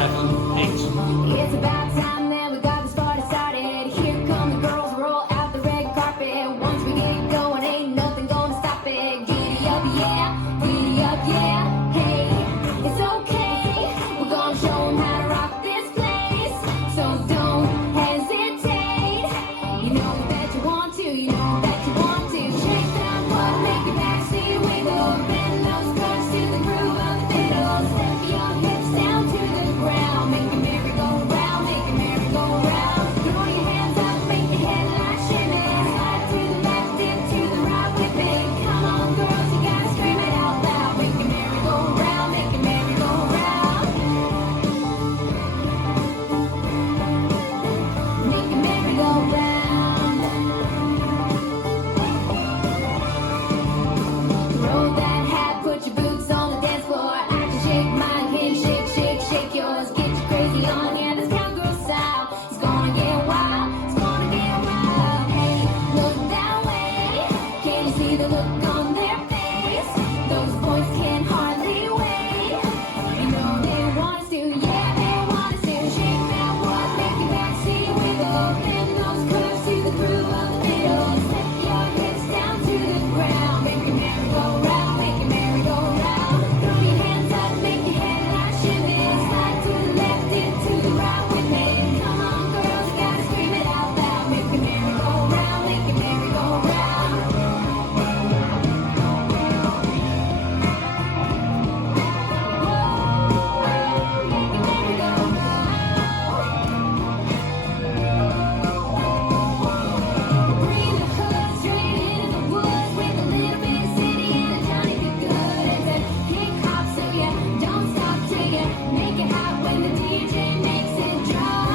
7, 8. It's about time that we got this party started. Here come the girls, roll out the red carpet. Once we get it going, ain't nothing gonna stop it. Giddy up, yeah, giddy up, yeah. Hey, it's okay, we're gonna show 'em how to rock this place. So don't hesitate. You know that you want to, you know that you want to. Shake that butt, make your backseat wiggle. Bend those curves to the groove of the fiddle. Step your hips down to the ground. Make your merry-go-round, make your merry-go-round. Throw your hands up, make your head like shimmy. Slide to the left, dip to the right with me. Come on, girls, you gotta scream it out loud. Make your merry-go-round, make your merry-go-round. Make your merry-go-round. Throw that hat, put your boots on the dance floor. I can shake my head, shake, shake, shake yours. Get you crazy on, yeah, this cowgirl style. It's gonna get wild, it's gonna get wild. Hey, look that way. Can you see the look on their face? Those boys can hardly wait. You know they want us to, yeah, they want us to. Shake that butt, make your backseat wiggle. Bend those curves to the groove of the fiddle. Step your hips down to the ground. Make your merry-go-round, make your merry-go-round. Throw your hands up, make your head like shimmy. Slide to the left, dip to the right with me. Come on, girls, you gotta scream it out loud. Make your merry-go-round, make your merry-go-round. Make your merry-go-round. Bring the hood straight into the woods with a little bit of city and a Johnny be good. It's a hip hop, so yeah, don't stop till you make it hot when the DJ makes it drop.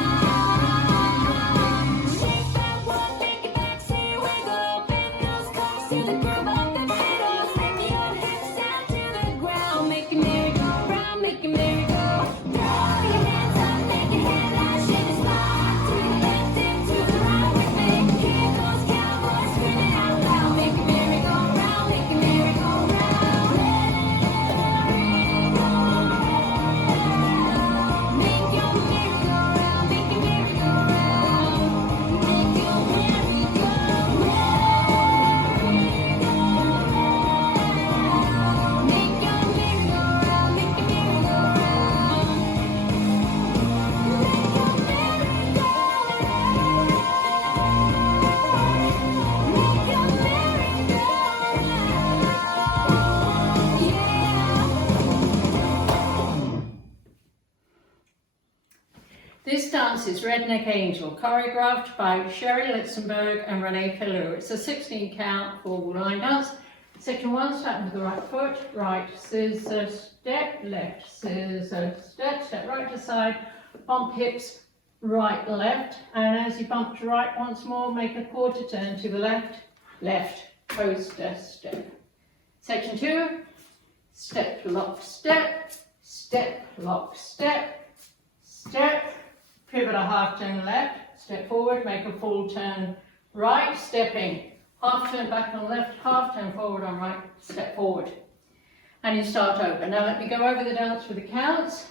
Shake that one, make your backseat wiggle. Bend those curves to the groove of the fiddle. Step your hips down to the ground. Make your merry-go-round, make your merry-go. Throw your hands up, make your head like shimmy. Slide to the left, dip to the right with me. Here goes cowboys screaming out loud. Make your merry-go-round, make your merry-go-round. Make your merry-go-round, make your merry-go-round. Make your merry-go-round. Make your merry-go-round, make your merry-go-round. This dance is Redneck Angel, choreographed by Sherry Litzenberg and Renee Filou. It's a 16 count full line dance. Section 1, starting with the right foot, right scissor step, left scissor step, step right to side, bump hips, right left, and as you bump to right once more, make a quarter turn to the left, left, coaster step. Section 2, step, lock, step, step, lock, step, step, pivot a half turn left, step forward, make a full turn right, stepping, half turn back on left, half turn forward on right, step forward. And you start over. Now let me go over the dance with the counts.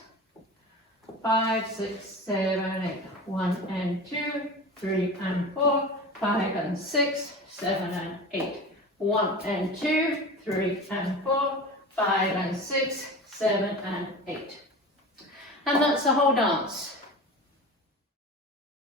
5, 6, 7, 8. 1 and 2, 3 and 4, 5 and 6, 7 and 8. 1 and 2, 3 and 4, 5 and 6, 7 and 8. And that's the whole dance.